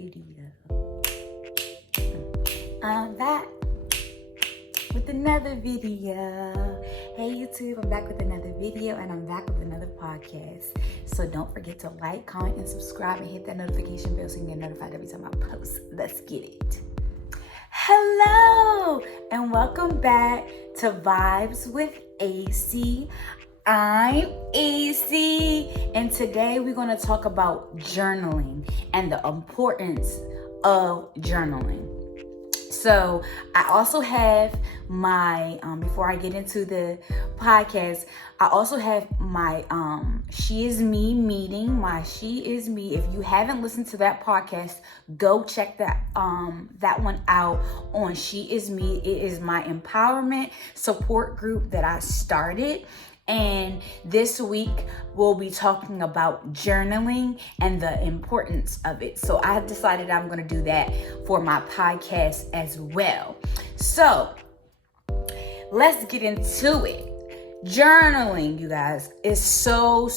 video. I'm back with another video. Hey YouTube, I'm back with another video and I'm back with another podcast. So don't forget to like, comment, and subscribe and hit that notification bell so you can get notified every time I post. Let's get it. Hello and welcome back to Vibes with AC. I'm AC, and today we're going to talk about journaling and the importance of journaling. So I also have my, before I get into the podcast, I also have my She Is Me meeting, my She Is Me. If you haven't listened to that podcast, go check that one out on She Is Me. It is my empowerment support group that I started. And this week, we'll be talking about journaling and the importance of it. So I decided I'm going to do that for my podcast as well. So let's get into it. Journaling, you guys, is so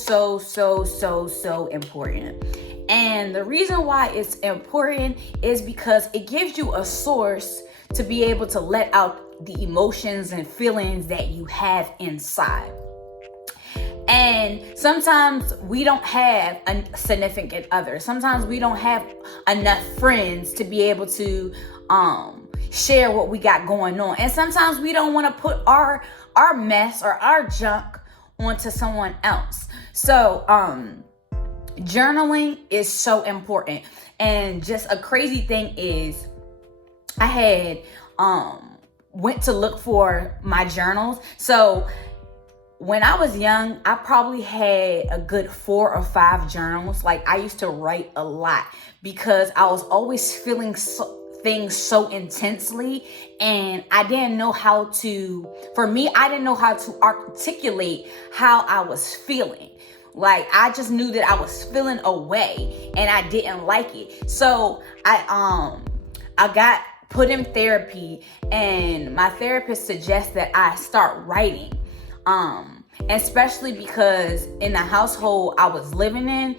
important. And the reason why it's important is because it gives you a source to be able to let out the emotions and feelings that you have inside. And sometimes we don't have a significant other. Sometimes we don't have enough friends to be able to share what we got going on. And sometimes we don't want to put our mess or our junk onto someone else. So journaling is so important. And just a crazy thing is I had went to look for my journals. So when I was young, I probably had a good 4 or 5 journals. Like, I used to write a lot because I was always feeling things so intensely, and I didn't know how to articulate how I was feeling. Like, I just knew that I was feeling a way and I didn't like it. So I got put in therapy, and my therapist suggests that I start writing. Especially because in the household I was living in,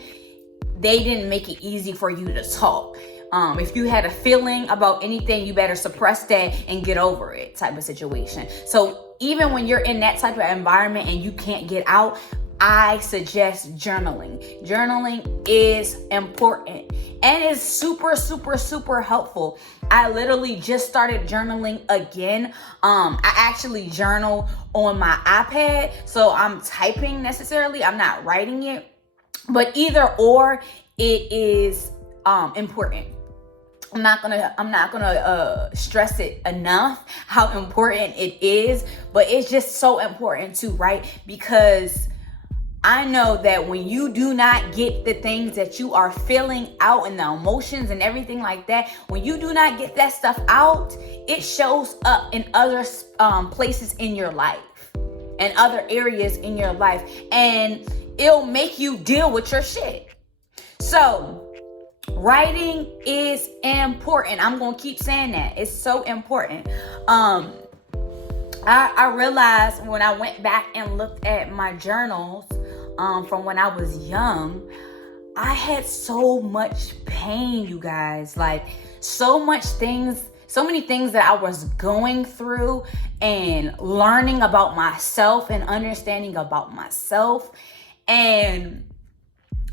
they didn't make it easy for you to talk. If you had a feeling about anything, you better suppress that and get over it type of situation. So even when you're in that type of environment and you can't get out, I suggest journaling. Journaling is important and is super helpful. I literally just started journaling again. I actually journal on my iPad, so I'm typing necessarily. I'm not writing it, but either or, it is important. I'm not gonna stress it enough how important it is, but it's just so important to write, because I know that when you do not get the things that you are feeling out and the emotions and everything like that, when you do not get that stuff out, it shows up in other places in your life and other areas in your life, and it'll make you deal with your shit. So writing is important. I'm going to keep saying that. It's so important. I realized when I went back and looked at my journals from when I was young, I had so much pain, you guys. Like, so many things that I was going through and learning about myself and understanding about myself. And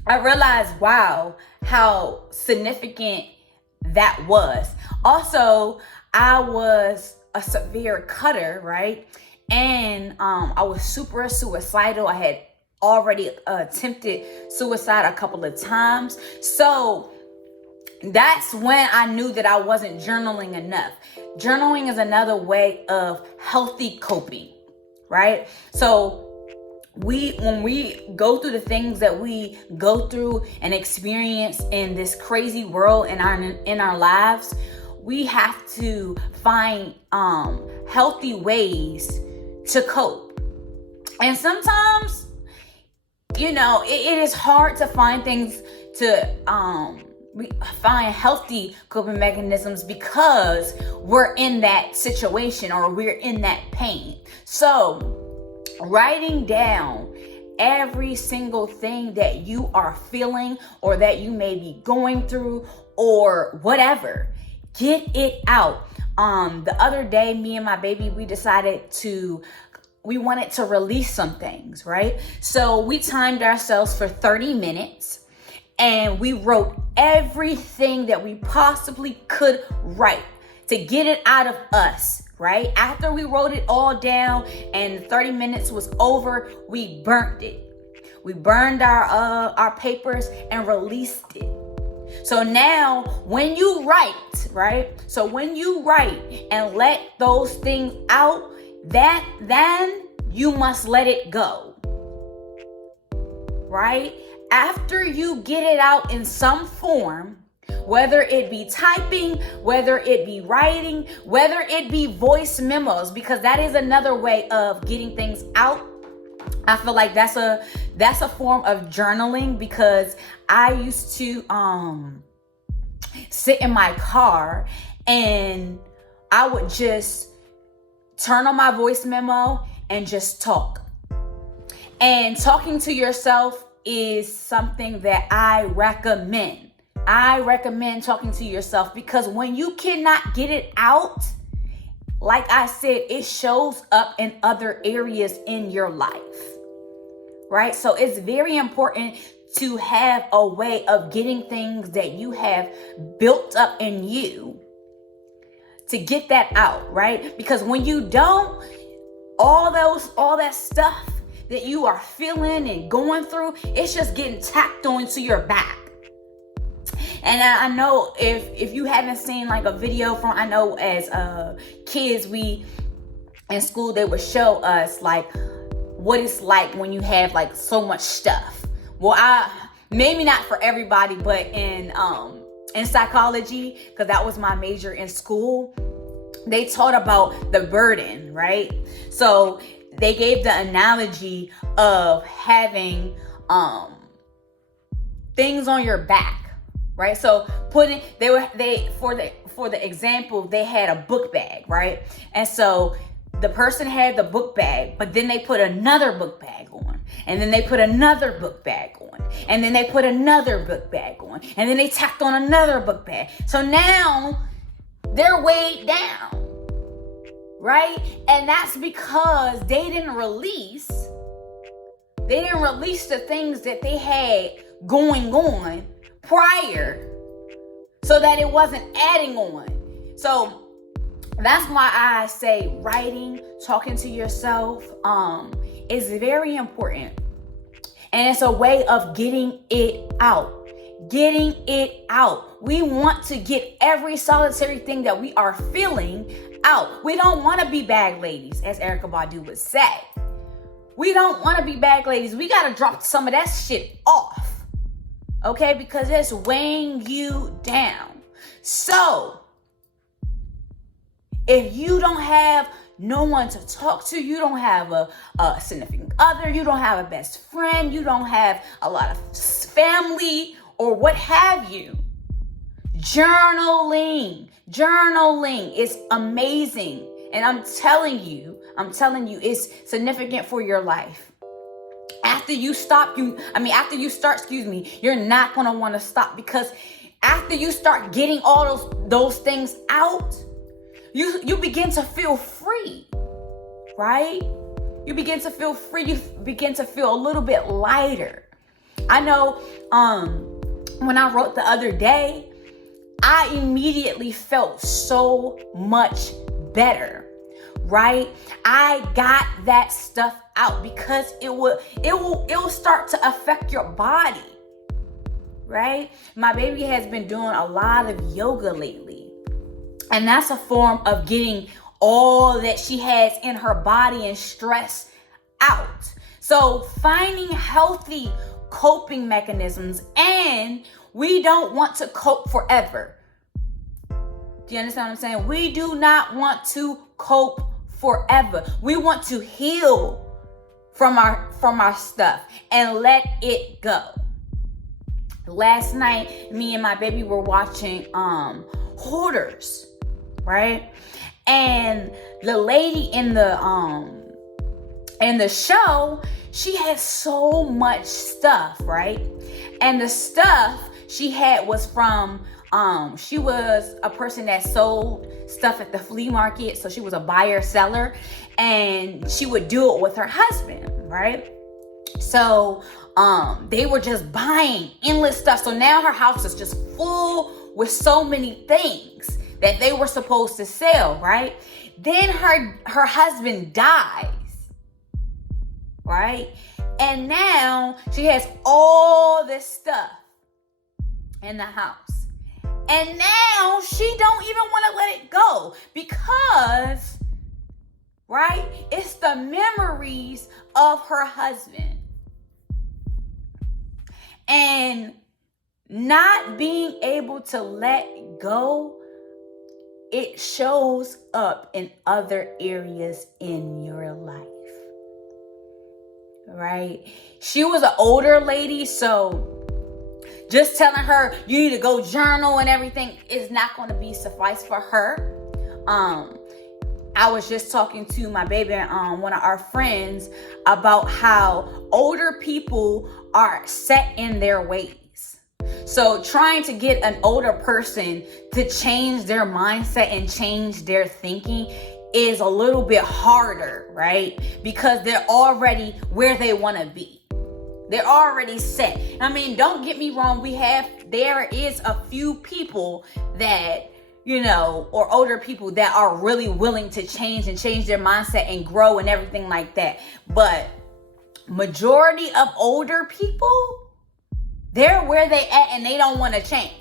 I realized, wow, how significant that was. Also, I was a severe cutter, right? And I was super suicidal. I had already attempted suicide a couple of times. So that's when I knew that I wasn't journaling enough. Journaling is another way of healthy coping, right? So when we go through the things that we go through and experience in this crazy world in our lives, we have to find healthy ways to cope. And sometimes, you know, it is hard to find things to we find healthy coping mechanisms because we're in that situation or we're in that pain. So writing down every single thing that you are feeling or that you may be going through, or whatever. Get it out. The other day, me and my baby, we wanted to release some things, right? So we timed ourselves for 30 minutes and we wrote everything that we possibly could write to get it out of us, right? After we wrote it all down and 30 minutes was over, we burnt it. We burned our papers and released it. So now when you write, right? So when you write and let those things out, then you must let it go, right? After you get it out in some form, whether it be typing, whether it be writing, whether it be voice memos, because that is another way of getting things out. I feel like that's a form of journaling, because I used to sit in my car and I would just turn on my voice memo and just talk. And talking to yourself is something that I recommend. I recommend talking to yourself, because when you cannot get it out, like I said, it shows up in other areas in your life, right? So it's very important to have a way of getting things that you have built up in you to get that out, right? Because when you don't, all that stuff that you are feeling and going through, it's just getting tacked onto your back. And I know if you haven't seen like a video from, I know as kids, we in school, they would show us like what it's like when you have like so much stuff. Well, maybe not for everybody, but in psychology, because that was my major in school, they taught about the burden, right? So they gave the analogy of having things on your back, right? So for the example, they had a book bag, right? And so the person had the book bag, but then they put another book bag on, and then they put another book bag on, and then they put another book bag on, and then they tacked on another book bag. So now they're weighed down, right? And that's because they didn't release the things that they had going on prior, so that it wasn't adding on. So that's why I say writing, talking to yourself, is very important. And it's a way of getting it out. Getting it out. We want to get every solitary thing that we are feeling out. We don't want to be bag ladies, as Erykah Badu would say. We don't want to be bag ladies. We got to drop some of that shit off. Okay? Because it's weighing you down. So, if you don't have no one to talk to, you don't have a significant other, you don't have a best friend, you don't have a lot of family or what have you, journaling is amazing. And I'm telling you, it's significant for your life. After you start, you're not going to want to stop, because after you start getting all those things out, you begin to feel free, right? You begin to feel free. You begin to feel a little bit lighter. I know when I wrote the other day, I immediately felt so much better, right? I got that stuff out, because it will start to affect your body, right? My baby has been doing a lot of yoga lately. And that's a form of getting all that she has in her body and stress out. So finding healthy coping mechanisms, and we don't want to cope forever. Do you understand what I'm saying? We do not want to cope forever. We want to heal from our stuff and let it go. Last night, me and my baby were watching Hoarders. Right? And the lady in the show, she had so much stuff, right? And the stuff she had was from She was a person that sold stuff at the flea market. So she was a buyer seller, and she would do it with her husband, right? So they were just buying endless stuff. So now her house is just full with so many things that they were supposed to sell, right? Then her husband dies, right? And now she has all this stuff in the house. And now she don't even want to let it go because, right, it's the memories of her husband. And not being able to let go, it shows up in other areas in your life, right? She was an older lady, so just telling her you need to go journal and everything is not going to be suffice for her. I was just talking to my baby, one of our friends, about how older people are set in their ways. So trying to get an older person to change their mindset and change their thinking is a little bit harder, right? Because they're already where they want to be. They're already set. I mean, don't get me wrong. There is a few people that, or older people that are really willing to change and change their mindset and grow and everything like that. But majority of older people, they're where they at and they don't want to change.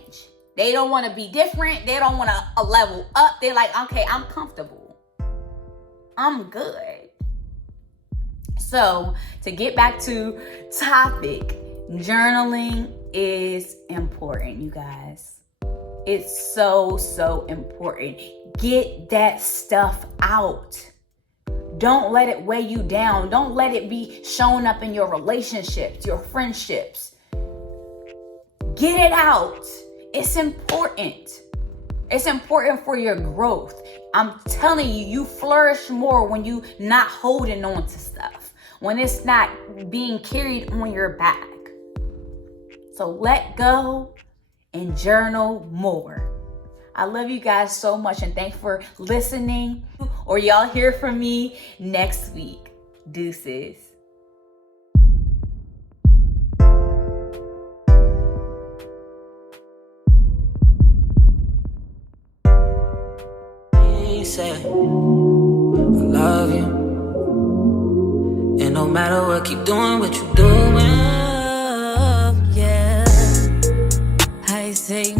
They don't want to be different. They don't want to level up. They're like, okay, I'm comfortable. I'm good. So to get back to topic, journaling is important, you guys. It's so, so important. Get that stuff out. Don't let it weigh you down. Don't let it be shown up in your relationships, your friendships. Get it out. It's important. It's important for your growth. I'm telling you, you flourish more when you not holding on to stuff, when it's not being carried on your back. So let go and journal more. I love you guys so much, and thanks for listening. Or y'all hear from me next week. Deuces. Say, I love you, and no matter what, keep doing what you're doing. Yeah, I say